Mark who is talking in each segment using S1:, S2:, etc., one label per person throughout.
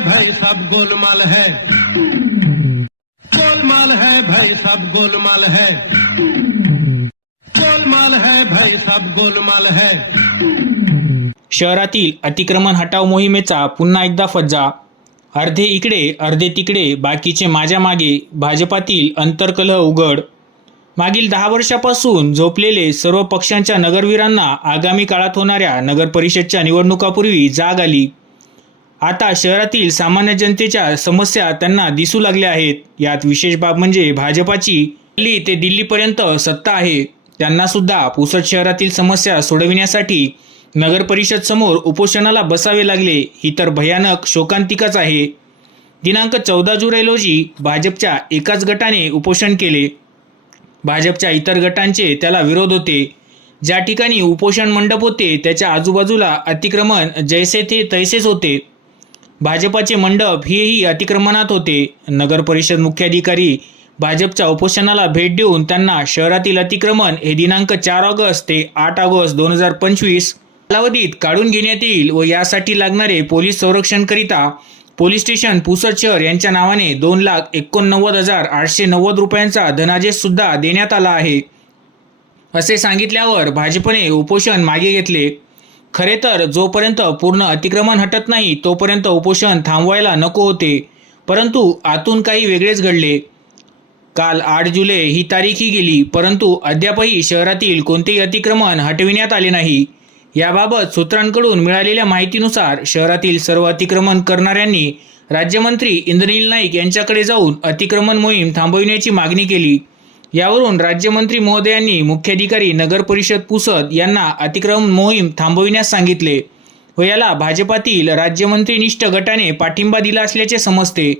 S1: भाई सब गोलमाल है। गोलमाल है भाई सब गोलमाल है। गोलमाल है भाई सब गोलमाल है।
S2: शहरातील अतिक्रमण हटाव मोहिमेचा पुन्हा एकदा फज्जा. अर्धे इकडे अर्धे तिकडे बाकीचे माझ्या मागे भाजपातील अंतर्कलह उघड. मागील दहा वर्षापासून झोपलेले सर्व पक्षांच्या नगरवीरांना आगामी काळात होणाऱ्या नगर परिषदच्या निवडणुकापूर्वी जाग आली. आता शहरातील सामान्य जनतेच्या समस्या त्यांना दिसू लागल्या आहेत. यात विशेष बाब म्हणजे भाजपाची दिल्ली ते दिल्लीपर्यंत सत्ता आहे. त्यांना सुद्धा पुसद शहरातील समस्या सोडविण्यासाठी नगर परिषद समोर उपोषणाला बसावे लागले. ही तर भयानक शोकांतिकाच आहे. दिनांक चौदा जुलै रोजी भाजपच्या एकाच गटाने उपोषण केले. भाजपच्या इतर गटांचे त्याला विरोध होते. ज्या ठिकाणी उपोषण मंडप होते त्याच्या आजूबाजूला अतिक्रमण जैसे थे तैसेच होते. भाजपाचे मंडप हेही अतिक्रमणात होते. नगर परिषद मुख्याधिकारी भाजपच्या उपोषणाला भेट देऊन त्यांना शहरातील अतिक्रमण हे दिनांक चार ऑगस्ट ते आठ ऑगस्ट दोन हजार पंचवीस कालावधीत काढून घेण्यात येईल व यासाठी लागणारे पोलीस संरक्षणकरिता पोलीस स्टेशन पुसद शहर यांच्या नावाने दोन लाख एकोणनव्वद हजार आठशे नव्वद रुपयांचा धनादेश सुद्धा देण्यात आला आहे. असे सांगितल्यावर भाजपने उपोषण मागे घेतले. खरे तर जोपर्यंत पूर्ण अतिक्रमण हटत नाही तोपर्यंत उपोषण थांबवायला नको होते. परंतु आतून काही वेगळेच घडले. काल आठ जुलै ही तारीखही गेली परंतु अद्यापही शहरातील कोणतेही अतिक्रमण हटविण्यात आले नाही. याबाबत सूत्रांकडून मिळालेल्या माहितीनुसार शहरातील सर्व अतिक्रमण करणाऱ्यांनी राज्यमंत्री इंद्रनील नाईक यांच्याकडे जाऊन अतिक्रमण मोहीम थांबविण्याची मागणी केली. यावरून राज्यमंत्री महोदयांनी मुख्याधिकारी नगर परिषद पुसद यांना अतिक्रमण मोहीम थांबविण्यास सांगितले व याला भाजपातील राज्यमंत्रीनिष्ठ गटाने पाठिंबा दिला असल्याचे समजते.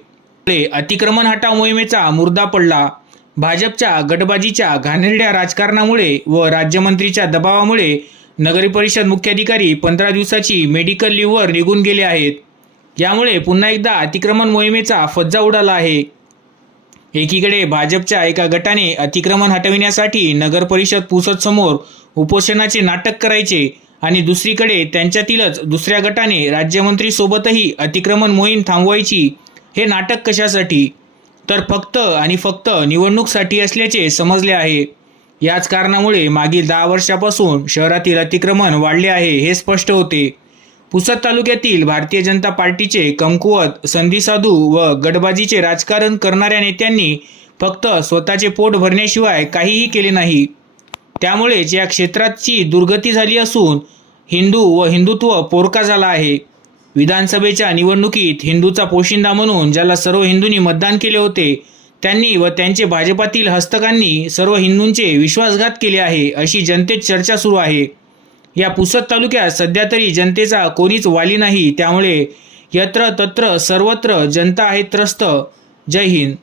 S2: अतिक्रमण हटाव मोहिमेचा मुर्दा पडला. भाजपच्या गटबाजीच्या घाणेरड्या राजकारणामुळे व राज्यमंत्रीच्या दबावामुळे नगरी परिषद मुख्याधिकारी पंधरा दिवसाची मेडिकल लिव्हवर निघून गेले आहेत. यामुळे पुन्हा एकदा अतिक्रमण मोहिमेचा फज्जा उडाला आहे. एकीकडे भाजपच्या एका गटाने अतिक्रमण हटविण्यासाठी नगर परिषद पुसद समोर उपोषणाचे नाटक करायचे आणि दुसरीकडे त्यांच्यातीलच दुसऱ्या गटाने राज्यमंत्री सोबतही अतिक्रमण मोहीम थांबवायची हे नाटक कशासाठी? तर फक्त आणि फक्त निवडणूकसाठी असल्याचे समजले आहे. याच कारणामुळे मागील दहा वर्षापासून शहरातील अतिक्रमण वाढले आहे हे स्पष्ट होते. पुसद तालुक्यातील भारतीय जनता पार्टीचे कमकुवत संधीसाधू व गटबाजीचे राजकारण करणाऱ्या नेत्यांनी फक्त स्वतःचे पोट भरण्याशिवाय काहीही केले नाही. त्यामुळेच या क्षेत्राची दुर्गती झाली असून हिंदू व हिंदुत्व पोरका झाला आहे. विधानसभेच्या निवडणुकीत हिंदूचा पोशिंदा म्हणून ज्याला सर्व हिंदूंनी मतदान केले होते त्यांनी व त्यांचे भाजपातील हस्तकांनी सर्व हिंदूंचे विश्वासघात केले आहे अशी जनतेत चर्चा सुरू आहे. या पुसद तालुक्यात सध्या तरी जनतेचा कोणीच वाली नाही. त्यामुळे यत्र तत्र सर्वत्र जनता आहे त्रस्त. जय हिंद.